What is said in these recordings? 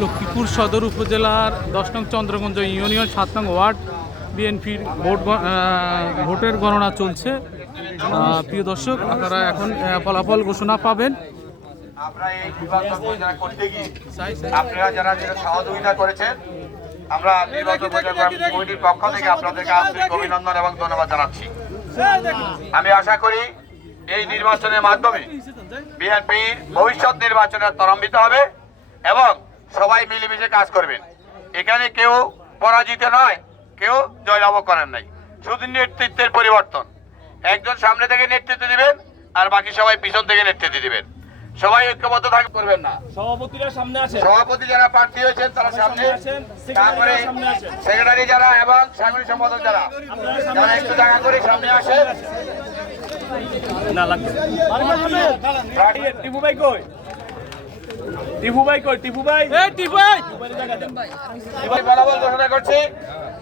লক্ষ্মীপুর সদর উপজেলার দশ নং চন্দ্রগঞ্জ ইউনিয়ন, সাত নং ওয়ার্ড বিএনপির ভোট ভোটের গণনা চলছে। প্রিয় দর্শক, আপনারা এখন ফলাফল ঘোষণা পাবেন। আমরা এই করতে গিয়ে, আপনারা যারা যারা সহযোগিতা করেছেন, আমরা নির্বাচন কমিটির পক্ষ থেকে আপনাদেরকে আন্তরিক অভিনন্দন এবং ধন্যবাদ জানাচ্ছি। আমি আশা করি এই নির্বাচনের মাধ্যমে বিএনপির ভবিষ্যৎ নির্বাচনে ত্বরান্বিত হবে এবং সবাই মিলেমিশে কাজ করবেন। এখানে কেউ পরাজিত নয় কেউ জয়লাভ করেন নাই। শুধু নেতৃত্বের পরিবর্তন। একজন সামনে থেকে নেতৃত্ব দিবেন আর বাকি সবাই পিছন থেকে নেতৃত্ব দিবেন। সবাই ঐক্যবদ্ধ থাকতে করবেন না। সভাপতিরা সামনে আসেন। সভাপতি যারা প্রার্থী হয়েছেন তারা সামনে তারপরে। সেক্রেটারি যারা এবং সাংগঠনিক সম্পাদক যারা। যারা একটু দেখা করে সামনে আসেন। না লাগবে। টিপু ভাই কই? টিপু ভাই কই টিপু ভাই? এই টিপু ভাই! এবার ফলাফল ঘোষণা করছি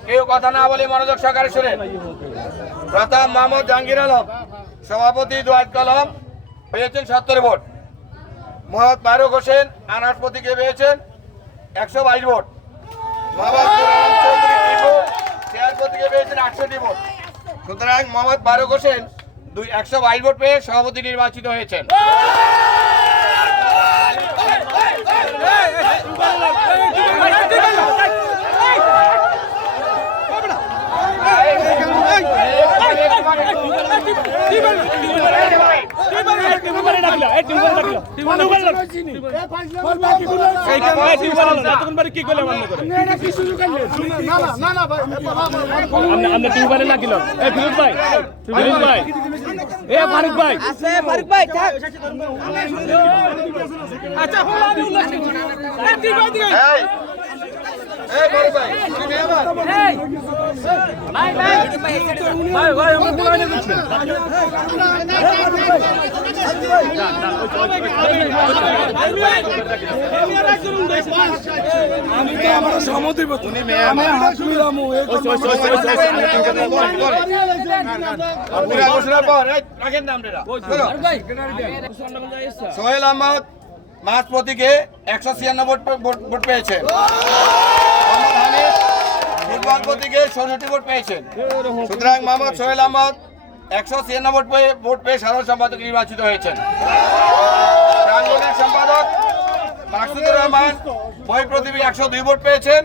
কেউ কথা না বলে মনোযোগ সহকারে শুনেন। প্রথম মোহাম্মদ জাহাঙ্গীর আলম সভাপতি দোয়াত কলম পেয়েছেন সত্তর ভোট। মোহাম্মদ ফারুক হোসেন আনাস প্রতীকে পেয়েছেন একশো বাইশ ভোট। মোহাম্মদ চৌধুরী টিপু চেয়ার প্রতীকে পেয়েছেন আটষট্টি ভোট। সুতরাং মোহাম্মদ ফারুক হোসেন দুই একশো বাইশ ভোট পেয়ে সভাপতি নির্বাচিত হয়েছেন টিপু ভাই ডাকলা এই টিপু ভাই ডাকলা টিপু ভাই ডাকলা এই টিপু ভাই ডাকলা এতক্ষণ পরে কি করলে মনে করে আমরা আমরা টিপু ভাই ডাকিল এই ফিরোজ ভাই। ফিরোজ ভাই। এ ফারুক ভাই। আছে ফারুক ভাই থাক। এই এই। বড় আমার। সোহেল আহমদ মাস প্রতীকে একশো ছিয়ানব্বই ভোট ভোট হানিফ ফুটবল প্রতীকে ষষ্ঠটি ভোট পেয়েছেন। সুতরাং মোহাম্মদ সোহেল আহমদ একশো পেয়ে ভোট পেয়ে সাধারণ সম্পাদক নির্বাচিত হয়েছেন। সম্পাদক মাকসুদুর রহমান বই প্রতিবি একশো দুই ভোট পেয়েছেন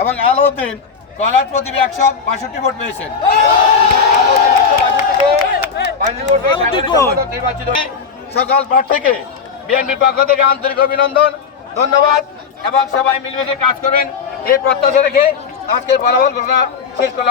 এবং আলাউদ্দিন কলার প্রতিবি একশো বাষট্টি ভোট পেয়েছেন। সকল প্রার্থীকে বিএনপির পক্ষ থেকে আন্তরিক অভিনন্দন ধন্যবাদ এবং সবাই মিলেমিশে কাজ করবেন। এই প্রত্যাশা রেখে আজকের বলাবল ঘোষণা শেষ করলাম।